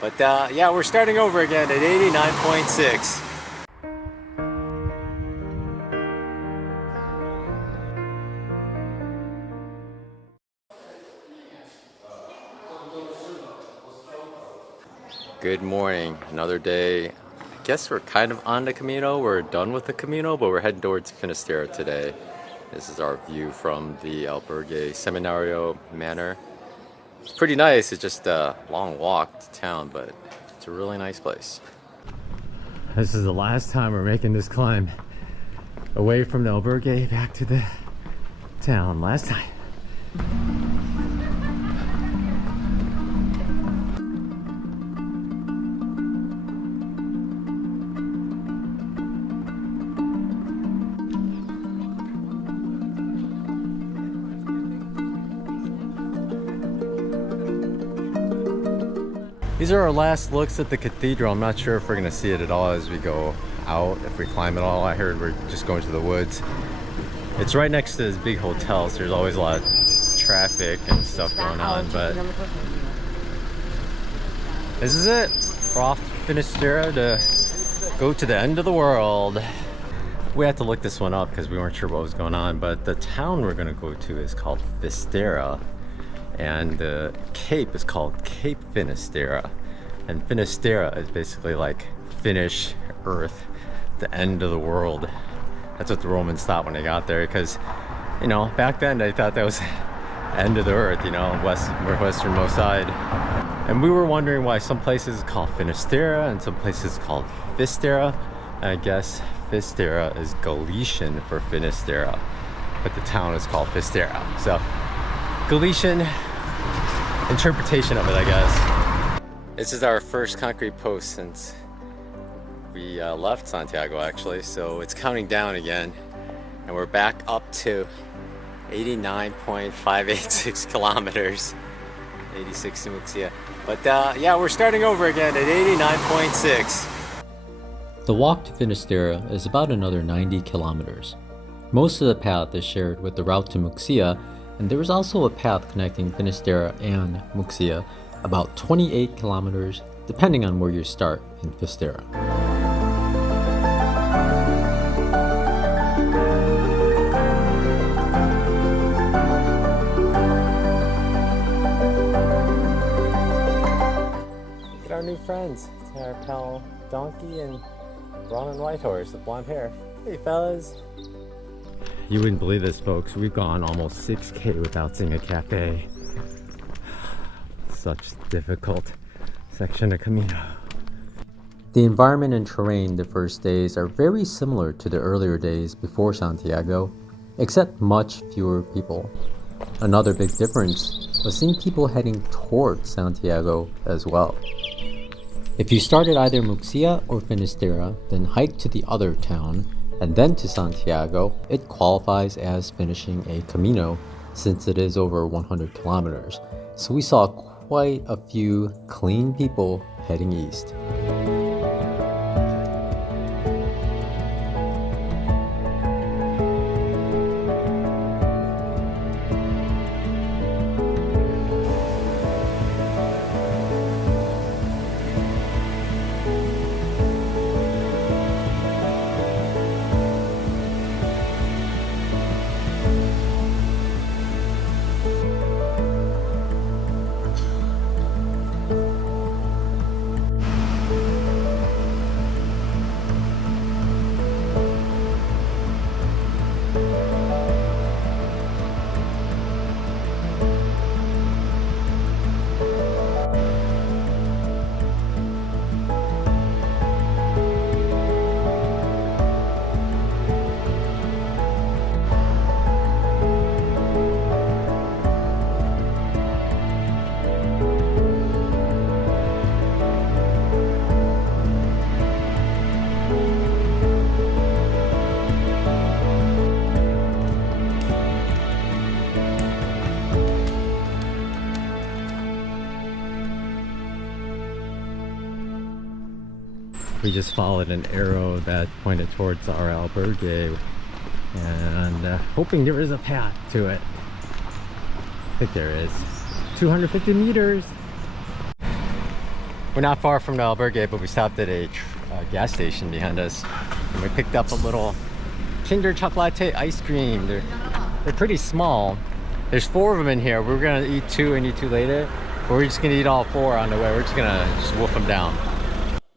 But yeah, we're starting over again at 89.6. Good morning, another day. I guess we're kind of on the Camino. We're done with the Camino, but we're heading towards Finisterre today. This is our view from the Albergue Seminario Manor. It's pretty nice. It's just a long walk to town, but it's a really nice place. This is the last time we're making this climb away from the Albergue back to the town. Last time. These are our last looks at the cathedral. I'm not sure if we're gonna see it at all as we go out, if we climb at all. I heard we're just going to the woods. It's right next to this big hotel, so there's always a lot of traffic and stuff going on, but this is it. We're off to Finisterre to go to the end of the world. We had to look this one up because we weren't sure what was going on, but the town we're gonna go to is called Fisterra. And the cape is called Cape Finisterre, and Finisterre is basically like Finnish Earth, the end of the world. That's what the Romans thought when they got there, because you know, back then they thought that was end of the earth, you know, westernmost side. And we were wondering why some places called Finisterre and some places called Fisterra. I guess Fisterra is Galician for Finisterre, but the town is called Fisterra. So Galician interpretation of it, I guess. This is our first concrete post since we left Santiago, actually, so it's counting down again, and we're back up to 89.586 kilometers, 86 to Muxía. But yeah, we're starting over again at 89.6. The walk to Finisterre is about another 90 kilometers. Most of the path is shared with the route to Muxía, and there is also a path connecting Finisterre and Muxía, about 28 kilometers, depending on where you start in Fisterra. Look at our new friends. It's our pal Donkey and Ron and Whitehorse with blonde hair. Hey fellas. You wouldn't believe this, folks. We've gone almost 6K without seeing a cafe. Such difficult section of Camino. The environment and terrain the first days are very similar to the earlier days before Santiago, except much fewer people. Another big difference was seeing people heading towards Santiago as well. If you start at either Muxía or Finisterre, then hike to the other town, and then to Santiago, it qualifies as finishing a Camino since it is over 100 kilometers. So we saw quite a few clean people heading east. We just followed an arrow that pointed towards our albergue and hoping there is a path to it. I think there is. 250 meters. We're not far from the albergue, but we stopped at a gas station behind us, and we picked up a little Kinder Chocolate ice cream. They're pretty small. There's 4 of them in here. We're gonna eat 2 and eat 2 later, but we're just gonna eat all 4 on the way. We're just gonna wolf them down.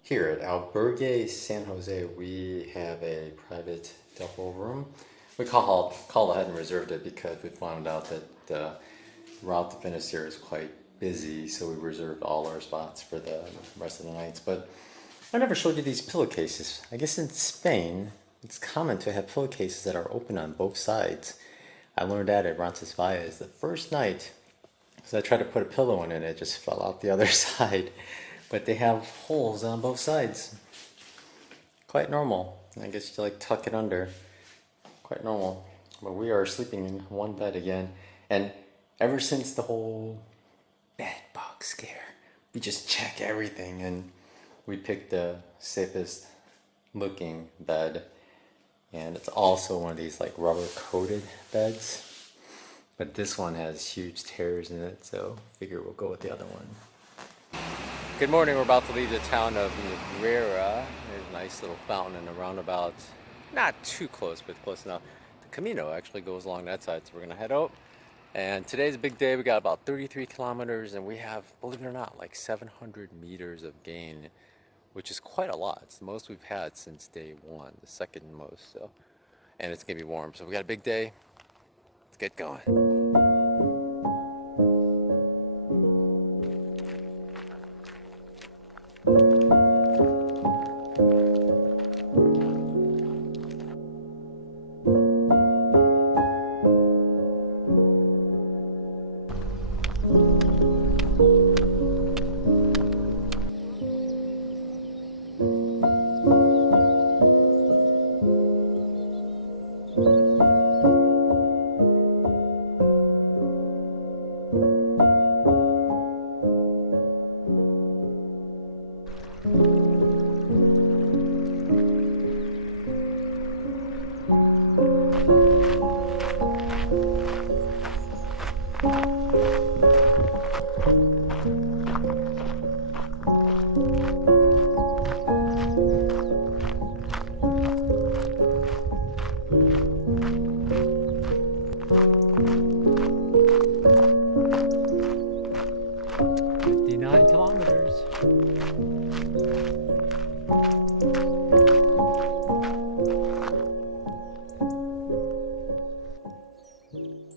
Here at Albergue San Jose, we have a private double room. We called ahead and reserved it because we found out that the route to Finisterre is quite busy, so we reserved all our spots for the rest of the nights. But I never showed you these pillowcases. I guess in Spain, it's common to have pillowcases that are open on both sides. I learned that at Roncesvalles the first night, because I tried to put a pillow in it, it just fell out the other side. But they have holes on both sides. Quite normal. I guess you like tuck it under. Quite normal. But we are sleeping in one bed again. And ever since the whole bed bug scare, we just check everything, and we picked the safest looking bed. And it's also one of these like rubber coated beds. But this one has huge tears in it, so I figure we'll go with the other one. Good morning, we're about to leave the town of Muxía. There's a nice little fountain and a roundabout. Not too close, but close enough. The Camino actually goes along that side, so we're gonna head out. And today's a big day. We got about 33 kilometers, and we have, believe it or not, like 700 meters of gain, which is quite a lot. It's the most we've had since day 1, the second most. So, and it's gonna be warm, so we got a big day. Let's get going.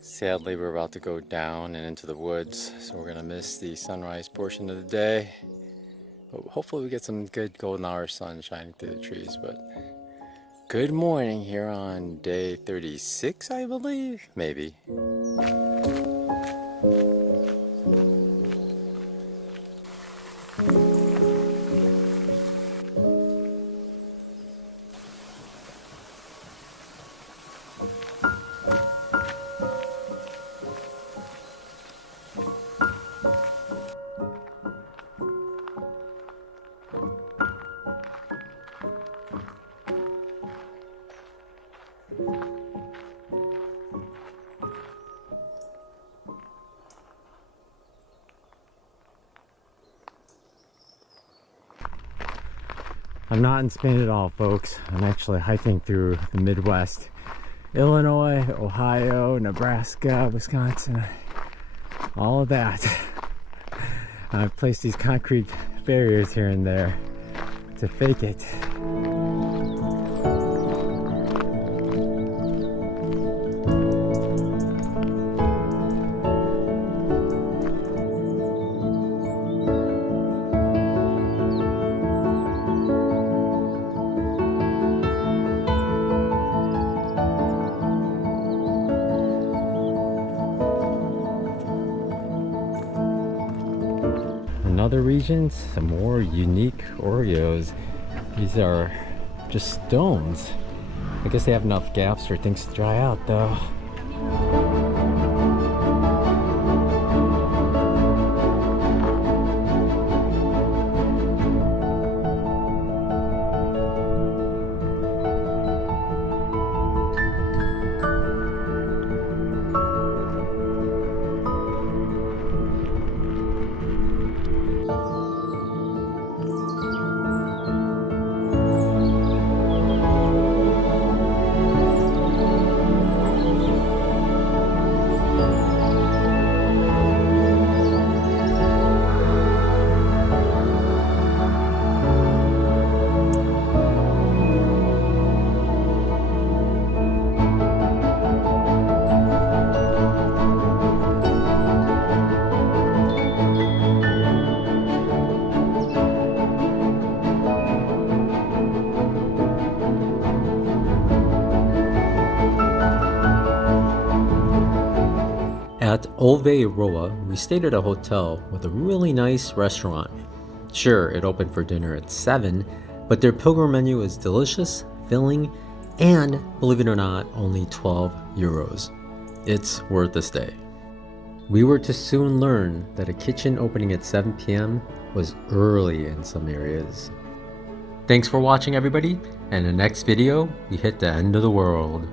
Sadly, we're about to go down and into the woods, so we're gonna miss the sunrise portion of the day. But hopefully we get some good golden hour sun shining through the trees. But good morning here on day 36, I believe, maybe. I'm not in Spain at all, folks. I'm actually hiking through the Midwest. Illinois, Ohio, Nebraska, Wisconsin, all of that. I've placed these concrete barriers here and there to fake it. In other regions, some more unique Oreos. These are just stones. I guess they have enough gaps for things to dry out though. At Roa, we stayed at a hotel with a really nice restaurant. Sure, it opened for dinner at 7, but their Pilgrim menu is delicious, filling, and believe it or not, only 12 euros. It's worth the stay. We were to soon learn that a kitchen opening at 7 p.m. was early in some areas. Thanks for watching, everybody, and in the next video, we hit the end of the world.